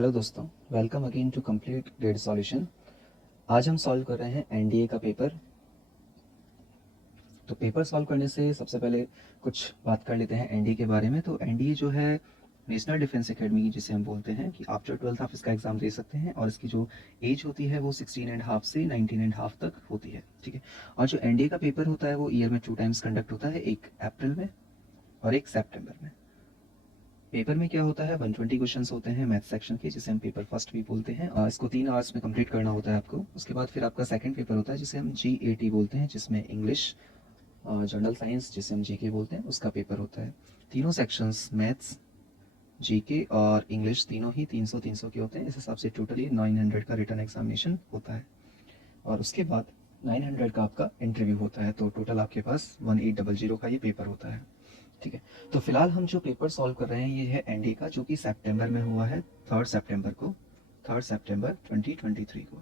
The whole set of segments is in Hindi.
हेलो दोस्तों, welcome again to complete grade solution. आज हम सॉल्व कर रहे हैं एनडीए का पेपर। तो पेपर सॉल्व करने से सबसे पहले कुछ बात कर लेते हैं एनडीए के बारे में। तो एनडीए जो है नेशनल डिफेंस एकेडमी, जिसे हम बोलते हैं कि आफ्टर 12th आप इसका एग्ज़ाम दे सकते हैं, और इसकी जो एज होती है वो 16.5 से 19.5 तक होती है। ठीक है। और जो एनडीए का पेपर होता है वो ईयर में 2 टाइम्स कंडक्ट होता है, एक अप्रैल में और एक सेप्टेम्बर में। पेपर में क्या होता है, 120 क्वेश्चंस होते हैं मैथ सेक्शन के, जिसे हम पेपर फर्स्ट भी बोलते हैं, और इसको 3 आवर्स में कंप्लीट करना होता है आपको। उसके बाद फिर आपका सेकंड पेपर होता है जिसे हम GAT बोलते हैं, जिसमें इंग्लिश, जनरल साइंस जिसे हम जीके बोलते हैं, उसका पेपर होता है। तीनों सेक्शंस मैथ्स, जीके और इंग्लिश तीनों ही 300 300 के होते हैं। इस हिसाब से टोटली 900 का रिटर्न एग्जामिनेशन होता है, और उसके बाद 900 का आपका इंटरव्यू होता है। तो टोटल आपके पास 1800 का ये पेपर होता है। ठीक है। तो फिलहाल हम जो पेपर सॉल्व कर रहे हैं ये है एनडी का, जो कि सितंबर में हुआ है, 3 सितंबर 2023 को।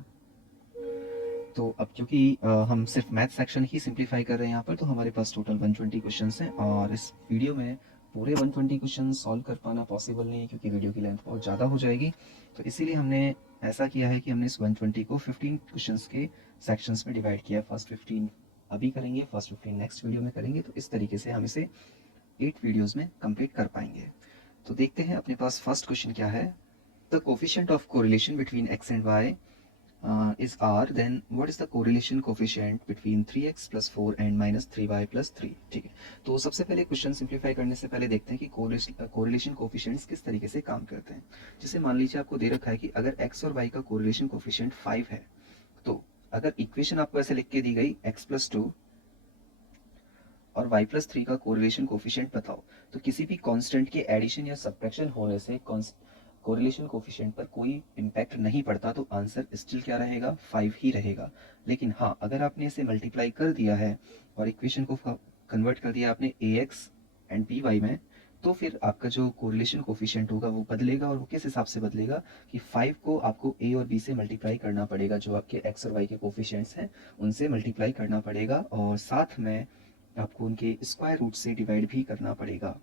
तो अब क्योंकि हम सिर्फ मैथ सेक्शन ही सिंप्लीफाई कर रहे हैं यहाँ पर, तो हमारे पास टोटल 120 क्वेश्चन हैं, और इस वीडियो में पूरे 120 क्वेश्चन सॉल्व कर पाना पॉसिबल नहीं है, क्योंकि वीडियो की लेंथ बहुत ज़्यादा हो जाएगी। तो इसीलिए हमने ऐसा किया है कि हमने इस 120 को 15 क्वेश्चन के सेक्शंस में डिवाइड किया है। फर्स्ट 15 अभी करेंगे, फर्स्ट 15 नेक्स्ट वीडियो में करेंगे। तो इस तरीके से हम इसे 8 वीडियोस में कंप्लीट कर पाएंगे। तो देखते हैं अपने पास फर्स्ट क्वेश्चन क्या है। The coefficient of correlation between x and y is r, then what is the correlation coefficient between 3x plus 4 and minus 3y plus 3। ठीक है। तो सबसे पहले क्वेश्चन सिंप्लीफाई करने से पहले देखते हैं कि कोरिलेशन कोफिशिएंट्स किस तरीके से काम करते हैं। जैसे मान लीजिए आपको दे रखा है कि अगर x और y का कोरिलेशन कोफिशिएंट 5 है, तो अगर इक्वेशन आपको ऐसे लिख के दी गई x plus 2 और y प्लस 3 का कोरिलेशन कोफिशिएंट बताओ, तो किसी भी कांस्टेंट के एडिशन या सब्ट्रैक्शन होने से कोरिलेशन कोफिशिएंट पर कोई इम्पैक्ट नहीं पड़ता। तो आंसर स्टिल क्या रहेगा, 5 ही रहेगा। लेकिन हाँ, अगर आपने इसे मल्टीप्लाई कर दिया है और इक्वेशन को कन्वर्ट कर दिया आपने ax एंड by में, तो फिर आपका जो कोरिलेशन कोफिशिएंट होगा वो बदलेगा। और वो किस हिसाब से बदलेगा कि 5 को आपको a और b से मल्टीप्लाई करना पड़ेगा, जो आपके x और y के कोफिशिएंट्स हैं उनसे मल्टीप्लाई करना पड़ेगा, और साथ में आपको उनके स्क्वायर रूट से डिवाइड भी करना पड़ेगा।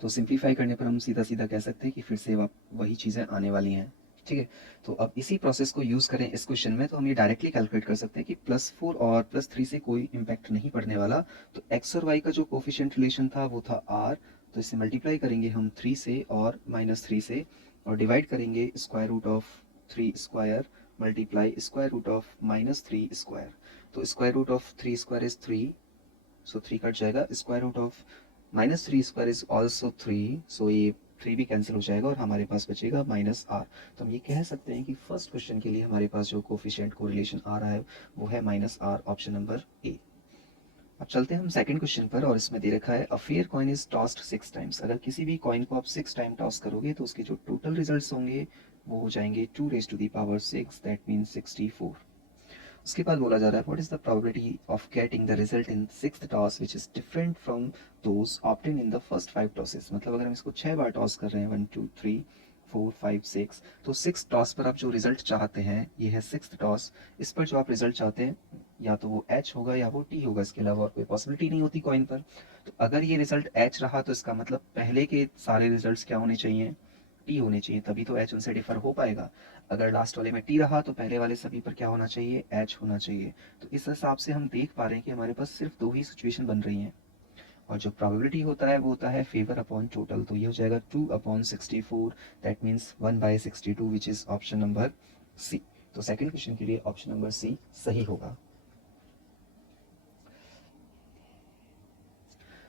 तो सिंप्लीफाई करने पर हम सीधा सीधा कह सकते हैं कि फिर से वही चीज़ें आने वाली हैं। ठीक है। तो अब इसी प्रोसेस को यूज़ करें इस क्वेश्चन में, तो हम ये डायरेक्टली कैलकुलेट कर सकते हैं कि +4 और +3 से कोई इम्पैक्ट नहीं पड़ने वाला। तो एक्स और वाई का जो कोफिशिएंट रिलेशन था वो था r, तो इसे मल्टीप्लाई करेंगे हम 3 से और -3 से, और डिवाइड करेंगे square root of 3 square multiply square root of -3 square. तो square root of 3 square is 3, so 3 cut जाएगा। Square root of -3 square is also 3, so ये 3 भी कैंसिल हो जाएगा और हमारे पास बचेगा -r। तो हम ये कह सकते हैं कि फर्स्ट क्वेश्चन के लिए हमारे पास जो कोफिशिएंट कोरिलेशन आ रहा है वो है -r, ऑप्शन नंबर ए। अब चलते हैं हम सेकंड क्वेश्चन पर, और इसमें दे रखा है a fair coin is tossed 6 times. अगर किसी भी कॉइन को आप 6 टाइम टॉस करोगे तो उसके जो टोटल रिजल्ट्स होंगे वो हो जाएंगे 2 raised to the power 6, that means 64। उसके बाद बोला जा रहा है what is the probability of getting the result in sixth toss which is different from those obtained in the first 5 tosses. मतलब अगर हम इसको 6 बार टॉस कर रहे हैं, 1 2 3 4 5 6, तो 6 टॉस पर आप जो रिजल्ट चाहते हैं, ये है सिक्स्थ टॉस, इस पर जो आप रिजल्ट चाहते हैं या तो वो एच होगा या वो टी होगा, इसके अलावा और कोई पॉसिबिलिटी नहीं होती कॉइन पर। तो अगर ये रिजल्ट एच रहा तो इसका मतलब पहले के सारे रिजल्ट्स क्या होने चाहिए, टी होने चाहिए, तभी तो एच उनसे डिफर हो पाएगा। अगर लास्ट वाले में टी रहा तो पहले वाले सभी पर क्या होना चाहिए, एच होना चाहिए। तो इस हिसाब से हम देख पा रहे हैं कि हमारे पास सिर्फ 2 ही सिचुएशन बन रही हैं, और जो प्रोबेबिलिटी होता है वो होता है फेवर अपॉन टोटल। तो ये हो जाएगा 2/64, that means 1/62, which is option number C. तो सेकंड क्वेश्चन के लिए ऑप्शन नंबर सी सही होगा।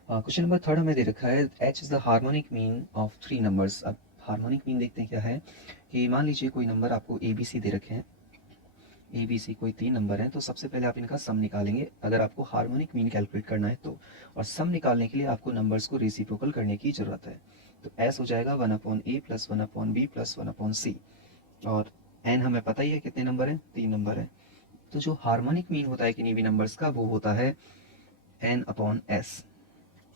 क्वेश्चन नंबर थर्ड हमें दे रखा है H is the harmonic mean of 3 numbers. अब हार्मोनिक मीन देखते हैं क्या है, कि मान लीजिए कोई नंबर आपको ए बी सी दे रखे हैं, ए बी सी कोई 3 नंबर हैं, तो सबसे पहले आप इनका सम निकालेंगे अगर आपको हार्मोनिक मीन कैलकुलेट करना है तो। और सम निकालने के लिए आपको नंबर्स को रेसिप्रोकल करने की ज़रूरत है। तो एस हो जाएगा 1/a plus 1/b plus 1/c, और एन हमें पता ही है कितने नंबर हैं, 3 नंबर हैं। तो जो हार्मोनिक मीन होता है किन्हीं भी नंबर्स का वो होता है n/s।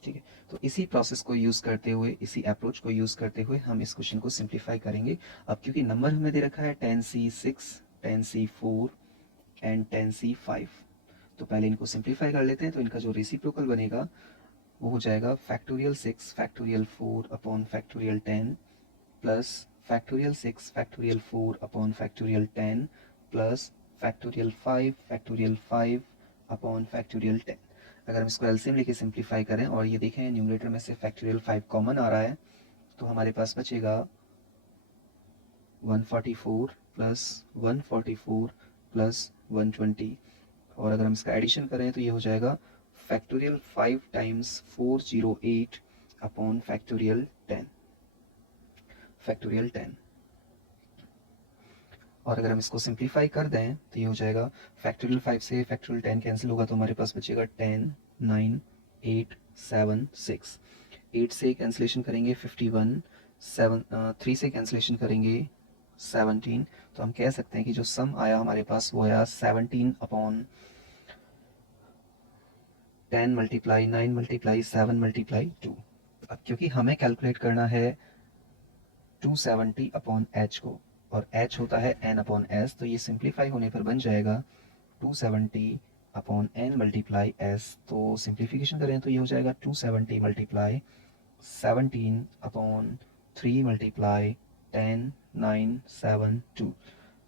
ठीक है। तो इसी प्रोसेस को यूज़ करते हुए, इसी अप्रोच को यूज़ करते हुए हम इस क्वेश्चन को सिंप्लीफाई करेंगे। अब क्योंकि नंबर हमें दे रखा है 10c6, 10c4 एंड 10c5, तो पहले इनको सिंप्लीफाई कर लेते हैं। तो इनका जो रेसिप्रोकल बनेगा वो हो जाएगा factorial 6 factorial 4 upon factorial 10 plus factorial 6 factorial 4 upon factorial 10 plus factorial 5 upon factorial 10। अगर हम इसको एलसीएम लेके सिंप्लीफाई करें और ये देखें न्यूमरेटर में से फैक्टोरियल 5 कॉमन आ रहा है, तो हमारे पास बचेगा 144 प्लस 144 प्लस 120, और अगर हम इसका एडिशन करें तो ये हो जाएगा factorial 5 times 408 upon factorial 10 factorial 10। और अगर हम इसको सिंप्लीफाई कर दें तो ये हो जाएगा फैक्टोरियल 5 से फैक्टोरियल 10 कैंसिल होगा तो हमारे पास बचेगा 10 9 8 7 6। 8 से कैंसिलेशन करेंगे 51, 3 से कैंसिलेशन करेंगे 17, तो हम कह सकते हैं कि जो सम आया हमारे पास वो आया 17 अपॉन 10 मल्टीप्लाई 9 मल्टीप्लाई 7 मल्टीप्लाई 2। अब क्योंकि हमें कैलकुलेट करना है 270 अपॉन एच को, और एच होता है एन अपॉन एस, तो ये सिंप्लीफाई होने पर बन जाएगा 270 अपॉन एन मल्टीप्लाई एस। तो सिंप्लीफिकेशन करें तो ये हो जाएगा 270 multiply 17 upon 3 multiply 10 9 7 2।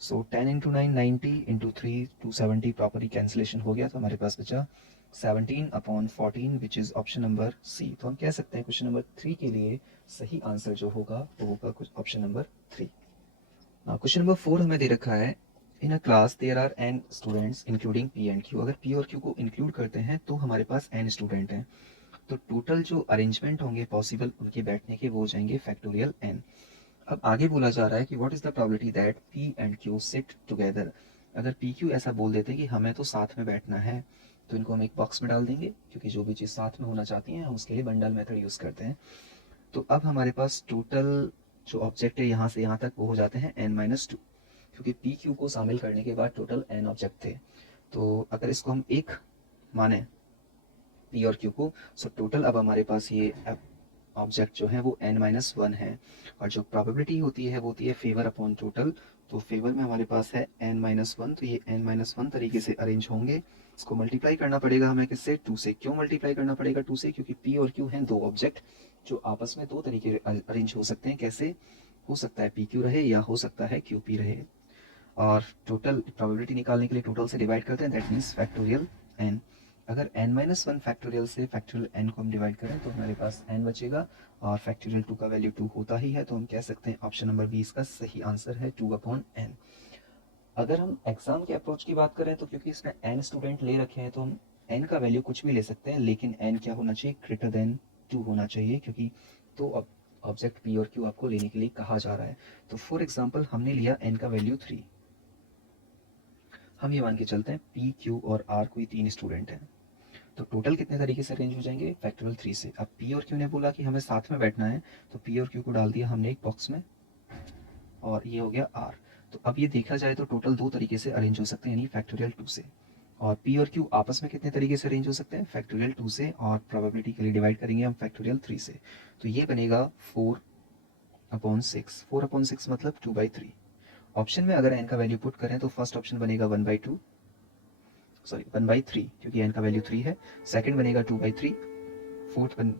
So 10 into 9 90 into 3 270, properly cancellation हो गया तो हमारे पास बचा 17 upon 14 which is option number C. तो हम कह सकते हैं क्वेश्चन नंबर 3 के लिए सही आंसर जो होगा वो होगा कुछ ऑप्शन नंबर 3। क्वेश्चन नंबर 4 हमें दे रखा है in a class there are n students including p and q। अगर p और q को इंक्लूड करते हैं तो हमारे पास n स्टूडेंट हैं, तो टोटल जो अरेंजमेंट होंगे पॉसिबल उनके बैठने के वो हो जाएंगे फैक्टोरियल n। अब आगे बोला जा रहा है कि what is the probability that p and q sit together. अगर p q ऐसा बोल देते हैं कि हमें तो साथ में बैठना है, तो इनको हम एक बॉक्स में डाल देंगे, क्योंकि जो भी चीज़ साथ में होना चाहती हैं हम उसके लिए बंडल मेथड यूज़ करते हैं। तो अब हमारे पास टोटल जो ऑब्जेक्ट है यहाँ से यहाँ तक वो हो जाते हैं n-2, क्योंकि पी क्यू को शामिल करने के बाद टोटल n ऑब्जेक्ट थे। तो अगर इसको हम एक माने पी और क्यू को, सो टोटल अब हमारे पास ये ऑब्जेक्ट जो है वो n-1 है, और जो प्रोबेबिलिटी होती है वो होती है फेवर अपॉन टोटल। तो फेवर में हमारे पास है n-1, तो ये n-1 तरीके से अरेंज होंगे। इसको मल्टीप्लाई करना पड़ेगा हमें किससे, 2 से। क्यों मल्टीप्लाई करना पड़ेगा 2 से, क्योंकि p और q हैं दो ऑब्जेक्ट जो आपस में दो तरीके अरेंज हो सकते हैं। कैसे हो सकता है, पी क्यू रहे या हो सकता है क्यू पी रहे, और टोटल प्रोबेबिलिटी निकालने के लिए टोटल से डिवाइड करते हैं, दैट मीन्स फैक्टोरियल n। अगर n-1 फैक्टोरियल से फैक्टोरियल n को हम डिवाइड करें तो हमारे पास n बचेगा, और फैक्टोरियल 2 का वैल्यू 2 होता ही है, तो हम कह सकते हैं ऑप्शन नंबर 20 का सही आंसर है 2/n। अगर हम एग्जाम के अप्रोच की बात करें तो क्योंकि इसमें n स्टूडेंट ले रखे हैं तो हम n का वैल्यू कुछ भी ले सकते हैं, लेकिन n क्या होना चाहिए, ग्रेटर देन 2 होना चाहिए, क्योंकि तो ऑब्जेक्ट p और q आपको लेने के लिए कहा जा रहा है। तो फॉर एग्जाम्पल हमने लिया n का वैल्यू 3, हम ये मान के चलते हैं पी क्यू और आर कोई तीन स्टूडेंट हैं, तो टोटल कितने तरीके से अरेंज हो जाएंगे, फैक्टोरियल 3 से। अब पी और क्यू ने बोला कि हमें साथ में बैठना है, तो पी और क्यू को डाल दिया हमने एक बॉक्स में, और ये हो गया आर। तो अब ये देखा जाए तो टोटल दो तरीके से अरेंज हो सकते हैं, यानी फैक्टोरियल 2 से। और पी और क्यू आपस में कितने तरीके से अरेंज हो सकते हैं, फैक्टोरियल 2 से, और प्रोबेबिलिटी के लिए डिवाइड करेंगे हम फैक्टोरियल 3 से। तो ये बनेगा 4/6, 4/6 मतलब 2/3। ऑप्शन में अगर n का वैल्यू पुट करें तो फर्स्ट ऑप्शन बनेगा 1/2, सॉरी 1/3, क्योंकि n का वैल्यू 3 है। सेकंड बनेगा 2/3,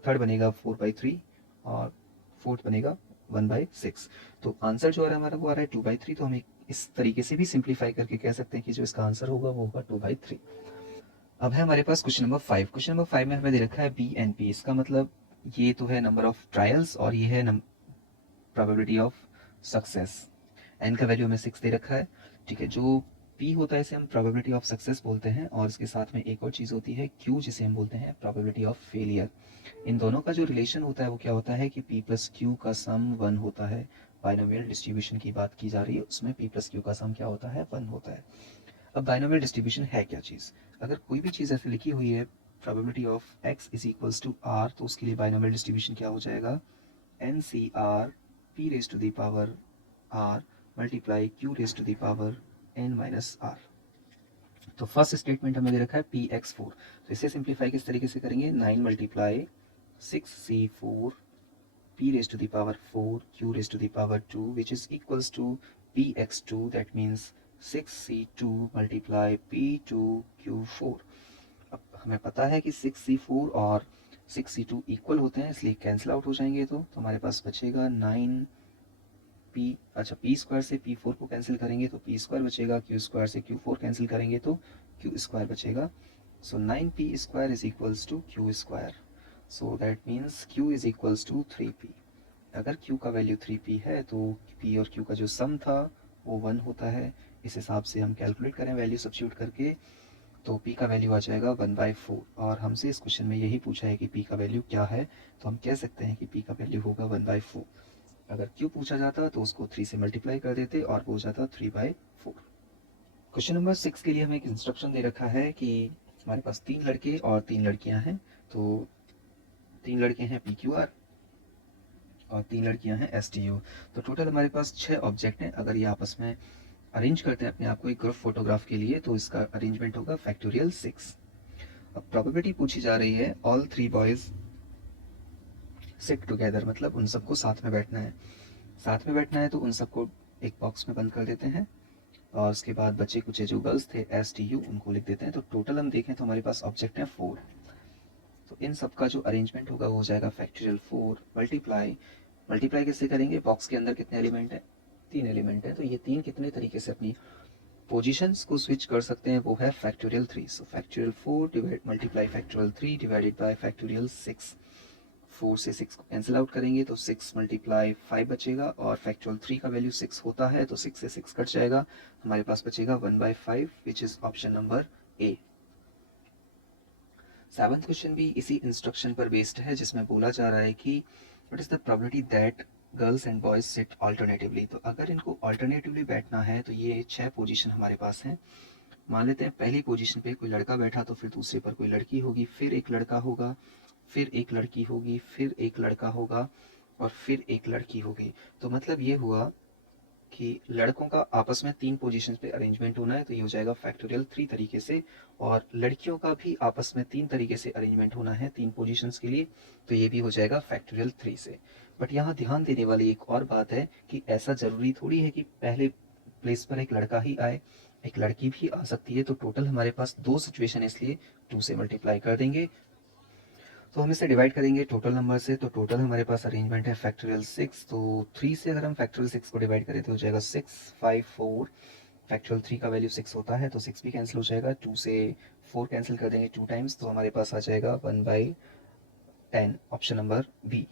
थर्ड बनेगा 4/3, और फोर्थ बनेगा 1/6। तो आंसर जो आ रहा है हमारा वो आ रहा है 2/3। तो हम इस तरीके से भी सिंप्लीफाई करके कह सकते हैं कि जो इसका आंसर होगा वो होगा 2/3। अब है हमारे पास क्वेश्चन नंबर 5। क्वेश्चन नंबर 5 में हमें दे रखा है बी एन पी। इसका मतलब ये तो है नंबर ऑफ ट्रायल्स, और ये है प्रोबेबिलिटी ऑफ सक्सेस। एन का वैल्यू हमें 6 दे रखा है, ठीक है। जो पी होता है इसे हम प्रोबेबिलिटी ऑफ सक्सेस बोलते हैं, और इसके साथ में एक और चीज़ होती है क्यू, जिसे हम बोलते हैं प्रोबेबिलिटी ऑफ फेलियर। इन दोनों का जो रिलेशन होता है वो क्या होता है कि p प्लस क्यू का सम 1 होता है। बाइनोमियल डिस्ट्रीब्यूशन की बात की जा रही है, उसमें p प्लस क्यू का सम क्या होता है, 1 होता है। अब बाइनोमियल डिस्ट्रीब्यूशन है क्या चीज़, अगर कोई भी चीज़ ऐसे लिखी हुई है probability of x is equals to r, तो उसके लिए बाइनोमियल डिस्ट्रीब्यूशन क्या हो जाएगा, n C r p raise to the power r multiply q raise to the power n-r। तो फर्स्ट स्टेटमेंट हमें दे रखा है px4, तो इसे सिंप्लीफाई किस तरीके से करेंगे, 9 multiply 6c4 p raised to the power 4 q raised to the power 2 which is equals to px2, that means 6c2 multiply p2q4। अब हमें पता है कि 6c4 और 6c2 इक्वल होते हैं, इसलिए कैंसिल आउट हो जाएंगे। तो हमारे पास बचेगा 9 पी स्क्वायर से पी फोर को कैंसिल करेंगे तो पी स्क्वायर बचेगा, क्यू स्क्वायर से क्यू फोर कैंसिल करेंगे तो क्यू स्क्वायर बचेगा। So 9p square is equals to q square. So that means q is equals to 3p। अगर q का वैल्यू 3p है तो p और q का जो सम था वो 1 होता है। इस हिसाब से हम कैलकुलेट करें वैल्यू सब्स्टिट्यूट करके तो p का वैल्यू आ जाएगा 1/4। और हमसे इस क्वेश्चन में यही पूछा है कि p का वैल्यू क्या है, तो हम कह सकते हैं कि p का वैल्यू होगा 1/4। अगर q पूछा जाता तो उसको 3 से मल्टीप्लाई कर देते और हो जाता 3/4। क्वेश्चन नंबर 6 के लिए हमें एक इंस्ट्रक्शन दे रखा है कि हमारे पास 3 लड़के और 3 लड़कियां हैं। तो 3 लड़के हैं PQR और 3 लड़कियां हैं STU। तो टोटल हमारे पास 6 ऑब्जेक्ट हैं। अगर ये आपस में अरेंज करते हैं अपने आप को एक ग्रुप फोटोग्राफ के लिए तो इसका अरेंजमेंट होगा फैक्टोरियल 6। अब प्रोबेबिलिटी पूछी जा रही है ऑल 3 बॉयज सिट टुगेदर, मतलब उन सबको साथ में बैठना है। साथ में बैठना है तो उन सबको एक बॉक्स में बंद कर देते हैं और उसके बाद बचे कुछ जो गर्ल्स थे STU उनको लिख देते हैं। तो टोटल हम देखें तो हमारे पास ऑब्जेक्ट है 4। तो इन सब का जो अरेंजमेंट होगा वो हो जाएगा फैक्टोरियल 4 मल्टीप्लाई। मल्टीप्लाई कैसे करेंगे, बॉक्स के अंदर कितने एलिमेंट है, 3 एलिमेंट है, तो ये 3 कितने तरीके से अपनी पोजीशंस को स्विच कर सकते हैं, वो है factorial 3। So factorial 4 divide multiply factorial 3 divided by factorial 6। 4 से 6 को कैंसिल आउट करेंगे तो 6 मल्टीप्लाई 5 बचेगा और फैक्टोरियल 3 का वैल्यू 6 होता है तो 6 से 6 कट जाएगा, हमारे पास बचेगा 1/5 विच is option number A. 7th question भी इसी इंस्ट्रक्शन पर बेस्ड है जिसमें बोला जा रहा है कि what is the probability that girls and boys sit alternatively. तो अगर इनको ऑल्टरनेटिवली बैठना है तो ये 6 पोजीशन हमारे पास हैं। मान लेते हैं पहली पोजीशन पे कोई लड़का बैठा तो फिर दूसरे पर कोई लड़की होगी, फिर एक लड़का होगा, फिर एक लड़की होगी, फिर एक लड़का होगा और फिर एक लड़की होगी। तो मतलब ये हुआ कि लड़कों का आपस में 3 पोजीशन पे अरेंजमेंट होना है तो ये हो जाएगा फैक्टोरियल 3 तरीके से, और लड़कियों का भी आपस में 3 तरीके से अरेंजमेंट होना है 3 पोजीशंस के लिए तो ये भी हो जाएगा फैक्टोरियल 3 से। बट यहाँ ध्यान देने वाली एक और बात है कि ऐसा जरूरी थोड़ी है कि पहले प्लेस पर एक लड़का ही आए, एक लड़की भी आ सकती है। तो टोटल हमारे पास 2 सिचुएशन है इसलिए 2 से मल्टीप्लाई कर देंगे। तो हम इसे डिवाइड करेंगे टोटल नंबर से, तो टोटल हमारे पास अरेंजमेंट है फैक्टोरियल 6। तो 3 से अगर हम फैक्टोरियल 6 को डिवाइड करें तो हो जाएगा 6 5 4। फैक्टोरियल 3 का वैल्यू 6 होता है तो 6 भी कैंसिल हो जाएगा, 2 से 4 कैंसिल कर देंगे 2 टाइम्स तो हमारे पास आ जाएगा 1/10 option number B.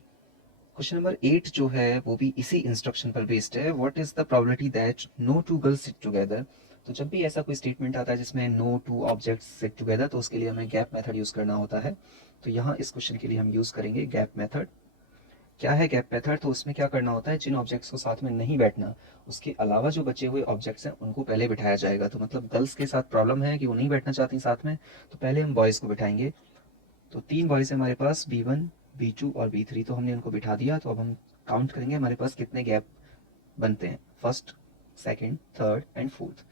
Question number 8 जो है वो भी इसी इंस्ट्रक्शन पर बेस्ड है। What is the probability that no two girls sit together. तो जब भी ऐसा कोई स्टेटमेंट आता है जिसमें no two objects sit together तो उसके लिए हमें गैप मेथड यूज करना होता है। तो यहाँ इस क्वेश्चन के लिए हम यूज करेंगे गैप मेथड। क्या है गैप मेथड, तो उसमें क्या करना होता है, जिन ऑब्जेक्ट्स को साथ में नहीं बैठना उसके अलावा जो बचे हुए ऑब्जेक्ट्स हैं उनको पहले बिठाया जाएगा। तो मतलब गर्ल्स के साथ प्रॉब्लम है कि वो नहीं बैठना चाहती साथ में, तो पहले हम बॉयज को बिठाएंगे। तो 3 बॉयज है हमारे पास B1 B2 और B3, तो हमने उनको बिठा दिया। तो अब हम काउंट करेंगे हमारे पास कितने गैप बनते हैं, first second third and fourth.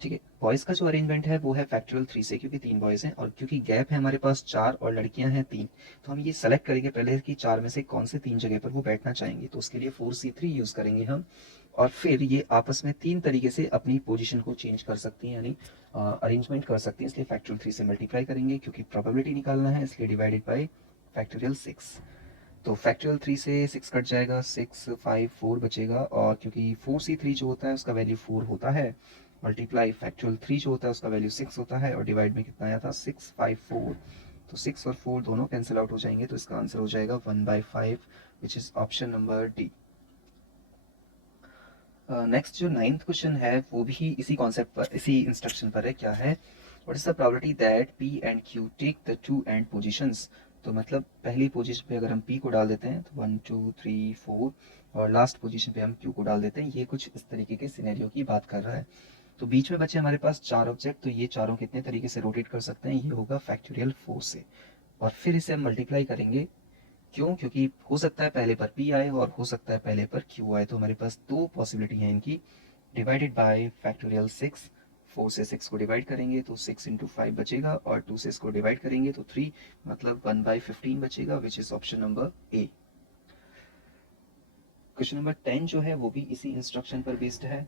ठीक है, बॉयज का जो अरेंजमेंट है वो है फैक्टोरियल 3 से, क्योंकि 3 बॉयज हैं और क्योंकि गैप है हमारे पास 4 और लड़कियां हैं 3, तो हम ये सेलेक्ट करेंगे पहले कि 4 में से कौन से 3 जगह पर वो बैठना चाहेंगे। तो उसके लिए 4C3 यूज करेंगे हम, और फिर ये आपस में 3 तरीके से अपनी पोजीशन को चेंज कर सकती हैं, यानी अरेंजमेंट कर सकती हैं। इसलिए फैक्टोरियल 3 से मल्टीप्लाई करेंगे क्योंकि प्रोबेबिलिटी निकालना है, इसलिए डिवाइडेड बाई फैक्टोरियल 6। तो फैक्टोरियल 3 से 6 कट जाएगा, 6 5 4 बचेगा, और क्योंकि 4C3 जो होता है उसका वैल्यू 4 होता है, मल्टीप्लाई फैक्टोरियल 3 जो होता है उसका वैल्यू 6 होता है, और डिवाइड में कितना आया था 6 5 4। तो 6 और 4 दोनों कैंसिल आउट हो जाएंगे तो इसका आंसर हो जाएगा 1/5 विच is option number D. Next जो 9th क्वेश्चन है वो भी इसी कॉन्सेप्ट पर, इसी इंस्ट्रक्शन पर है। क्या है, what is the probability that P and Q take the two end positions. तो मतलब पहली पोजीशन पे अगर हम P को डाल देते हैं तो 1 2 3 4, और लास्ट पोजीशन पे हम Q को डाल देते हैं। ये कुछ इस तरीके के सिनेरियो की बात कर रहा है। तो बीच में बचे हमारे पास 4 ऑब्जेक्ट, तो ये चारों कितने तरीके से रोटेट कर सकते हैं, ये होगा फैक्टोरियल 4 से, और फिर इसे हम मल्टीप्लाई करेंगे। क्यों, क्योंकि हो सकता है पहले पर P आए और हो सकता है पहले पर Q आए, तो हमारे पास 2 पॉसिबिलिटी है इनकी, डिवाइडेड बाय फैक्टोरियल 6। 4 से 6 को डिवाइड करेंगे तो 6 इंटू 5 बचेगा, और 2 से इसको डिवाइड करेंगे तो 3, मतलब 1/15 बचेगा विच is option number A. Question number 10 जो है वो भी इसी इंस्ट्रक्शन पर बेस्ड है।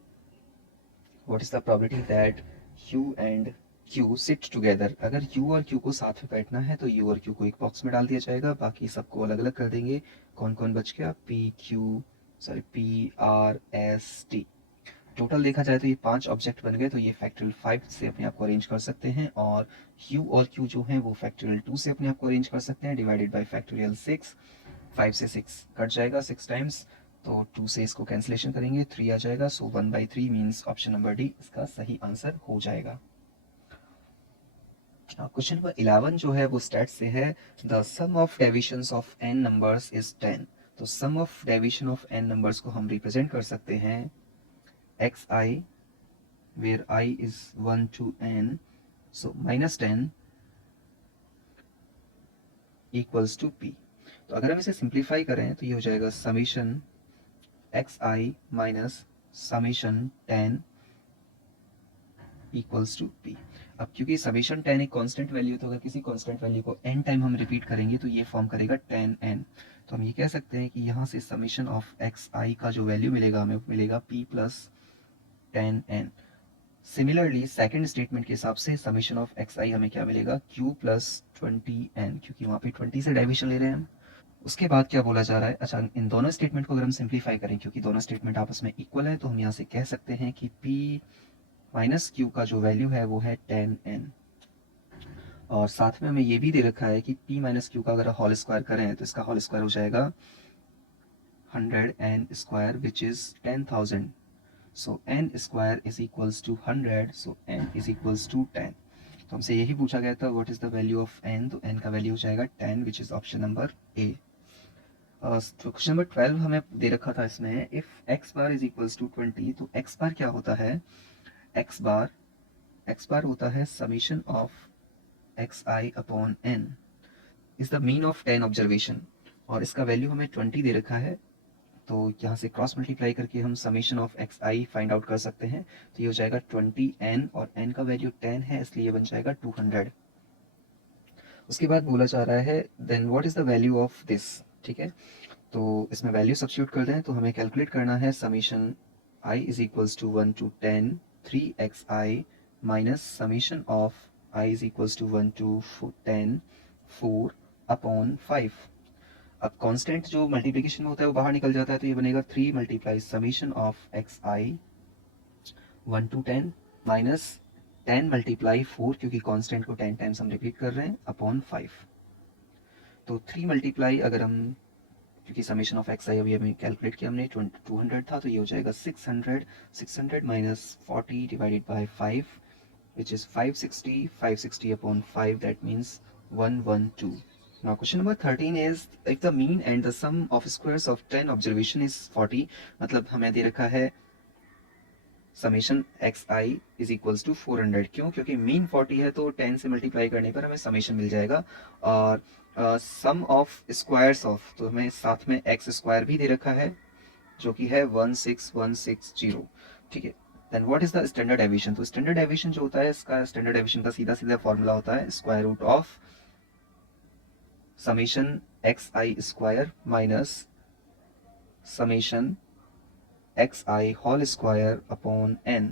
What is the probability that Q and Q sit together. अगर U और Q को साथ में बैठना है तो U और Q को एक बॉक्स में डाल दिया जाएगा, बाकी सबको अलग अलग कर देंगे। कौन कौन बच गया, P Q sorry PRST। Total देखा जाए तो ये 5 ऑब्जेक्ट बन गए, तो ये फैक्टोरियल 5 से अपने आप को अरेंज कर सकते हैं, और Q और Q जो हैं वो फैक्टोरियल 2 से अपने आप को अरेंज कर सकते हैं, डिवाइडेड बाय फैक्टोरियल 6। 5 से 6 कट जाएगा 6 टाइम्स, तो 2 से इसको कैंसिलेशन करेंगे 3 आ जाएगा, सो 1/3 मीन्स ऑप्शन नंबर डी इसका सही आंसर हो जाएगा। क्वेश्चन नंबर 11 जो है वो स्टैट से है, the sum of deviations of n numbers is 10। तो sum of deviation of n numbers को हम रिप्रेजेंट कर सकते हैं xi, where I is 1 to n, so -10 equals to p। तो अगर हम इसे सिंप्लीफाई करें तो ये हो जाएगा summation xi minus summation 10 equals to p। अब क्योंकि समीशन 10 एक कांस्टेंट वैल्यू, तो अगर किसी कांस्टेंट वैल्यू को n टाइम हम रिपीट करेंगे तो ये फॉर्म करेगा 10n। तो हम ये कह सकते हैं कि यहाँ से समीशन ऑफ xi का जो वैल्यू मिलेगा हमें मिलेगा p plus 10n। Similarly second statement के हिसाब से समीशन ऑफ xi हमें क्या मिलेगा q प्लस 20n, क्योंकि वहाँ पे 20 से डाइविशन ले रहे हैं हम। उसके बाद क्या बोला जा रहा है, अच्छा इन दोनों स्टेटमेंट को अगर हम सिंप्लीफाई करें, क्योंकि दोनों स्टेटमेंट आपस में इक्वल है, तो हम यहाँ से कह सकते हैं कि p माइनस क्यू का जो वैल्यू है वो है 10n। और साथ में हमें ये भी दे रखा है कि p माइनस क्यू का अगर होल स्क्वायर करें तो इसका होल स्क्वायर हो जाएगा 100n square which is 10,000। So n square is equals to 100, so n is equals to 10। तो हमसे यही पूछा गया था what is the value of n, तो n का वैल्यू हो जाएगा 10 which is option number A. तो क्वेश्चन नंबर 12 हमें दे रखा था इसमें, if x bar is equals to 20, तो x बार क्या होता है, x बार होता है summation of xi upon n is the mean of 10 observation, और इसका वैल्यू हमें 20 दे रखा है, तो यहाँ से क्रॉस मल्टीप्लाई करके हम summation of xi find out कर सकते हैं। तो ये हो जाएगा 20n, और n का वैल्यू 10 है इसलिए ये बन जाएगा 200। उसके बाद बोला जा रहा है then what is the value of this. ठीक है, तो इसमें वैल्यू सब्स्टिट्यूट कर दें, तो हमें कैलकुलेट करना है summation i is equals to 1 to 10 3xi minus summation of i is equals to 1 to 10 4 upon 5। अब कांस्टेंट जो मल्टीप्लिकेशन में होता है वो बाहर निकल जाता है, तो ये बनेगा 3 multiply summation of xi 1 to 10 minus 10 multiply 4, क्योंकि कांस्टेंट को 10 टाइम्स हम रिपीट कर रहे हैं, अपॉन 5। तो 3 मल्टीप्लाई अगर हम, क्योंकि समेशन ऑफ एक्स आई अभी हमें कैलकुलेट किया हमने 200 था, तो ये हो जाएगा 600 minus 40 divided by 5 which is 560 upon 5, that means 112। Now question number 13 is if the mean and the sum of squares of 10 observation is 40, मतलब हमें दे रखा है summation x i is equals to 400। क्यों, क्योंकि मीन 40 है तो 10 से मल्टीप्लाई करने पर हमें समेशन मिल जाएगा, और सम ऑफ स्क्वायर्स ऑफ, तो हमें साथ में एक्स स्क्वायर भी दे रखा है जो कि है 16160। ठीक है, then what is the standard deviation. तो स्टैंडर्ड डेविएशन जो होता है, इसका स्टैंडर्ड डेविएशन का सीधा सीधा फॉर्मूला होता है square root of summation x i square minus summation x i whole square upon n.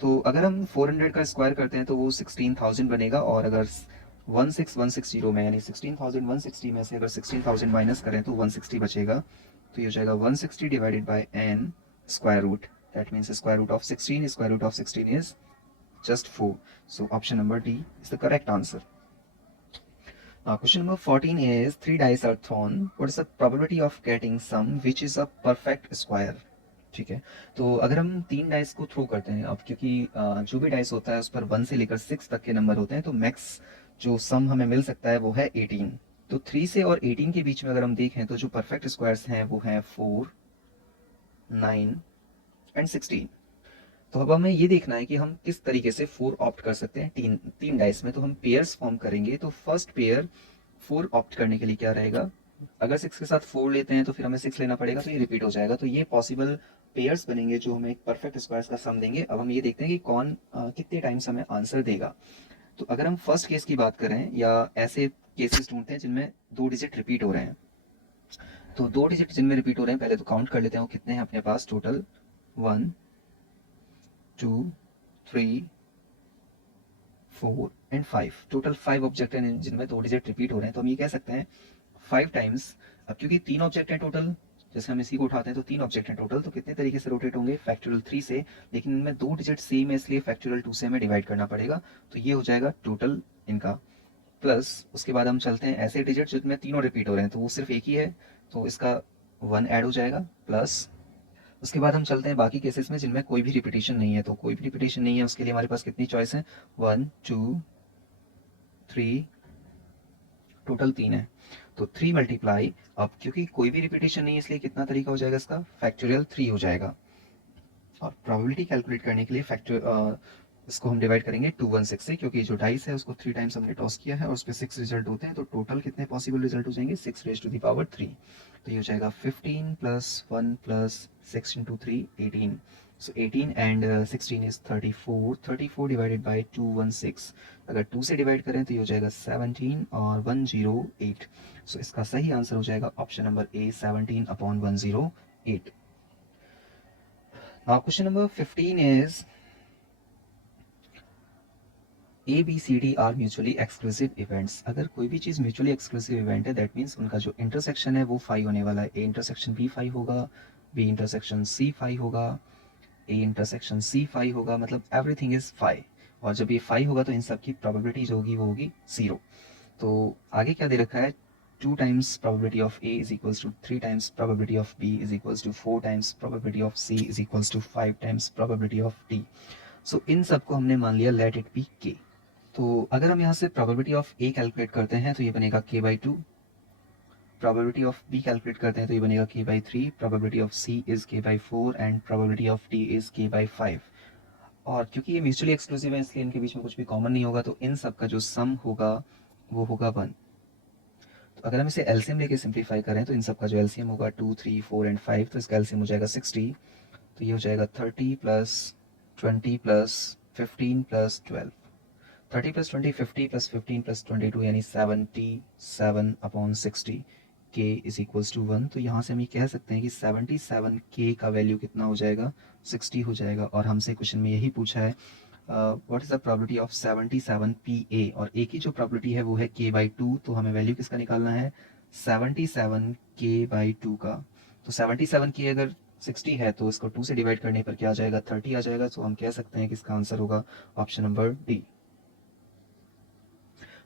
तो अगर हम 400 का स्क्वायर करते हैं तो वो 16,000 बनेगा, और अगर 16160 में यानी 16,160 में से अगर 16,000 माइनस करें तो 160 बचेगा, तो ये हो जाएगा 160 divided by n square root, that means square root of 16, square root of 16 is just 4, so option number D is the correct answer. Now question number 14 is 3 dice are thrown, what is the probability of getting sum which is a perfect square। ठीक है, तो अगर हम 3 डाइस को थ्रो करते हैं, अब क्योंकि जो भी डाइस होता है उस पर 1 से लेकर 6 तक के नंबर होते हैं, तो मैक्स जो सम हमें मिल सकता है वो है 18। तो 3 से और 18 के बीच में अगर हम देखें तो जो परफेक्ट स्क्वायर्स हैं वो हैं 4 9 एंड 16। तो अब हमें ये देखना है कि हम किस तरीके से 4 ऑप्ट कर सकते हैं तीन डाइस में। तो हम पेयर्स फॉर्म करेंगे, तो फर्स्ट पेयर 4 ऑप्ट करने के लिए क्या रहेगा, अगर 6 के साथ 4 लेते हैं तो फिर हमें 6 लेना पड़ेगा, तो ये रिपीट हो जाएगा, तो ये पॉसिबल पेयर्स बनेंगे जो हमें परफेक्ट स्क्वायर्स का सम देंगे। अब हम ये देखते हैं कि कौन कितने टाइम्स हमें आंसर देगा। तो अगर हम फर्स्ट केस की बात करें, या ऐसे केसेस ढूंढते हैं जिनमें 2 डिजिट रिपीट हो रहे हैं, तो 2 डिजिट जिनमें रिपीट हो रहे हैं पहले तो काउंट कर लेते हैं वो कितने हैं अपने पास टोटल, 1 2 3 4 एंड 5, टोटल 5 ऑब्जेक्ट हैं जिनमें 2 डिजिट रिपीट हो रहे हैं। तो हम ये कह सकते हैं 5 टाइम्स, अब क्योंकि 3 ऑब्जेक्ट हैं टोटल, जैसे हम इसी को उठाते हैं तो 3 ऑब्जेक्ट हैं टोटल, तो कितने तरीके से रोटेट होंगे, फैक्टोरियल 3 से, लेकिन इनमें 2 डिजिट सेम है इसलिए फैक्टोरियल 2 से हमें डिवाइड करना पड़ेगा, तो ये हो जाएगा टोटल इनका। प्लस उसके बाद हम चलते हैं ऐसे डिजिट जिनमें तीनों रिपीट हो रहे हैं, तो वो सिर्फ एक ही है, तो इसका 1 ऐड हो जाएगा। प्लस उसके बाद हम चलते हैं बाकी केसेस में जिनमें कोई भी रिपीटेशन नहीं है, तो कोई भी रिपीटेशन नहीं है उसके लिए हमारे पास कितनी चॉइस है, 1 2 3, टोटल 3 है, तो 3 मल्टीप्लाई, अब क्योंकि कोई भी रिपीटेशन नहीं है इसलिए कितना तरीका हो जाएगा इसका, फैक्टोरियल 3 हो जाएगा। और प्रोबेबिलिटी कैलकुलेट करने के लिए इसको हम डिवाइड करेंगे 216 से, क्योंकि जो डाइस है उसको 3 टाइम्स हमने टॉस किया है और उस पर 6 रिजल्ट होते हैं, तो टोटल कितने पॉसिबल रिजल्ट हो जाएंगे, 6 रेज टू द पावर 3, तो ये हो जाएगा 15 plus 1 plus 6 into 3 18, so 18 and 16 is 34, 34 divided by 216, अगर 2 से डिवाइड करें तो ये हो जाएगा 17 और 108, सो इसका सही आंसर हो जाएगा option number A 17/108। Now question number 15 is A B C D are mutually exclusive events. अगर कोई भी चीज़ म्यूचुअली एक्सक्लूसिव इवेंट है दैट मीन्स उनका जो इंटरसेक्शन है वो 5 होने वाला है, ए इंटरसेक्शन बी 5 होगा, बी इंटरसेक्शन सी 5 होगा, ए इंटरसेक्शन सी 5 होगा, मतलब एवरीथिंग इज 5, और जब ये 5 होगा तो इन सब की प्रोबेबिलिटी जो होगी वो होगी 0। तो आगे क्या दे रखा है, 2 times probability of A is equals to 3 times probability of B is equals to 4 times probability of C is equals to 5 times probability of D। सो इन सब को हमने मान लिया लेट इट बी K। तो अगर हम यहाँ से probability of A कैलकुलेट करते हैं तो ये बनेगा K/2, probability of B calculate करते हैं तो ये बनेगा K/3, probability of C is K/4 and probability of D is K/5। और क्योंकि ये म्यूचुअली एक्सक्लूसिव है इसलिए इनके बीच में कुछ भी कॉमन नहीं होगा, तो इन सब का जो सम होगा वो होगा 1। तो अगर हम इसे एलसीएम लेके सिंप्लीफाई करें तो इन सब का जो एलसीएम होगा 2 3 4 एंड 5, तो इसका एलसीएम हो जाएगा 60, तो ये हो जाएगा 30 plus 20 plus 15 plus 12, 30 plus 20 50 plus 15 plus 22 यानी 77/60, k इज इक्वल्स टू 1। तो यहाँ से हम ये कह सकते हैं कि 77 k का वैल्यू कितना हो जाएगा, 60 हो जाएगा। और हमसे क्वेश्चन में यही पूछा है what is the probability of 77 PA, और A की जो प्रोबेबिलिटी है वो है K/2, तो हमें वैल्यू किसका निकालना है, 77 K/2 का। तो 77 K अगर 60 है तो इसको 2 से डिवाइड करने पर क्या आ जाएगा, 30 आ जाएगा, तो हम कह सकते हैं कि इसका आंसर होगा option number D.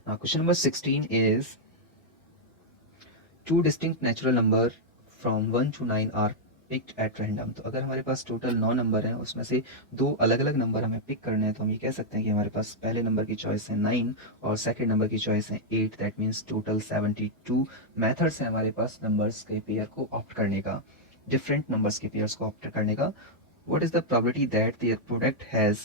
Question number 16 is 2 distinct natural number from 1 to 9 are picked at random. तो अगर हमारे पास टोटल 9 नंबर हैं उसमें से 2 अलग अलग नंबर हमें पिक करने हैं, तो हम ये कह सकते हैं कि हमारे पास पहले नंबर की चॉइस है 9 और सेकंड नंबर की चॉइस है 8, दैट मीन्स टोटल 72 मेथड्स हैं हमारे पास नंबर्स के पेयर को ऑप्ट करने का, डिफरेंट नंबर्स के पेयर्स को ऑप्ट करने का। What is the probability that their product has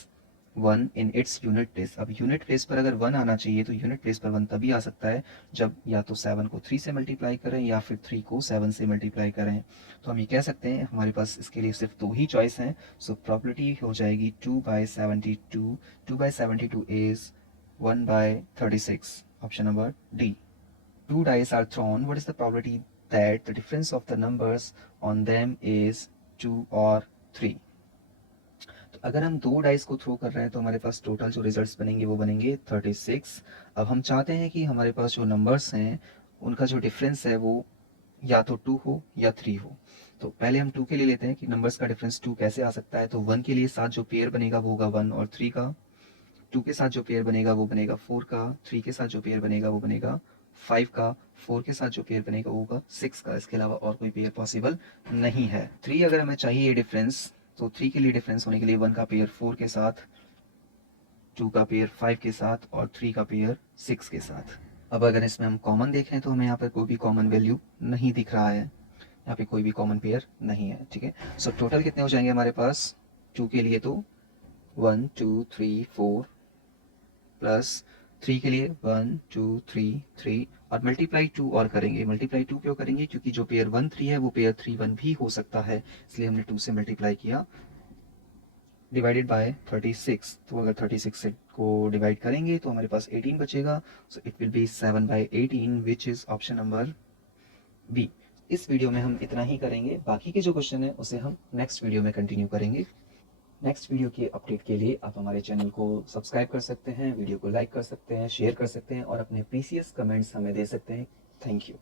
1 in its unit place. अब यूनिट प्लेस पर अगर 1 आना चाहिए तो यूनिट प्लेस पर 1 तभी आ सकता है जब या तो 7 को 3 से मल्टीप्लाई करें या फिर 3 को 7 से मल्टीप्लाई करें। तो हम ये कह सकते हैं हमारे पास इसके लिए सिर्फ 2 ही चॉइस हैं, सो प्रोबेबिलिटी हो जाएगी 2/72, 2/72 is 1/36, option number D. 2 dice are thrown, what is the probability that the difference of the numbers on them is 2 or 3। तो अगर हम 2 डाइस को थ्रो कर रहे हैं तो हमारे पास टोटल जो रिजल्ट्स बनेंगे वो बनेंगे 36। अब हम चाहते हैं कि हमारे पास जो नंबर्स हैं उनका जो डिफरेंस है वो या तो 2 हो या 3 हो। तो पहले हम 2 के लिए लेते हैं कि नंबर्स का डिफरेंस 2 कैसे आ सकता है, तो 1 के लिए साथ जो पेयर बनेगा वो होगा 1 और 3 का, 2 के साथ जो पेयर बनेगा वो बनेगा 4 का, 3 के साथ जो पेयर बनेगा वो बनेगा 5 का, 4 के साथ जो पेयर बनेगा वो होगा 6 का। इसके अलावा और कोई पेयर पॉसिबल नहीं है। 3 अगर हमें चाहिए डिफरेंस, तो 3 के लिए डिफरेंस होने के लिए 1 का पेयर 4 के साथ, 2 का पेयर 5 के साथ और 3 का पेयर 6 के साथ। अब अगर इसमें हम कॉमन देखें तो हमें यहाँ पर कोई भी कॉमन वैल्यू नहीं दिख रहा है, यहाँ पे कोई भी कॉमन पेयर नहीं है, ठीक है। सो टोटल कितने हो जाएंगे हमारे पास 2 के लिए, तो 1 2 3 4 प्लस 3 के लिए 1 2 3 3 और मल्टीप्लाई 2 और करेंगे। मल्टीप्लाई 2 क्यों करेंगे, क्योंकि जो पेयर 1 3 है वो पेयर 3 1 भी हो सकता है, इसलिए हमने 2 से मल्टीप्लाई किया, डिवाइडेड बाय 36। तो अगर 36 से को डिवाइड करेंगे तो हमारे पास 18 बचेगा, so it will be 7/18 which is option number B. इस वीडियो में हम इतना ही करेंगे, बाकी के जो क्वेश्चन है उसे हम नेक्स्ट वीडियो में कंटिन्यू करेंगे। नेक्स्ट वीडियो की अपडेट के लिए आप हमारे चैनल को सब्सक्राइब कर सकते हैं, वीडियो को लाइक कर सकते हैं, शेयर कर सकते हैं और अपने प्रीसियस कमेंट्स हमें दे सकते हैं। Thank you.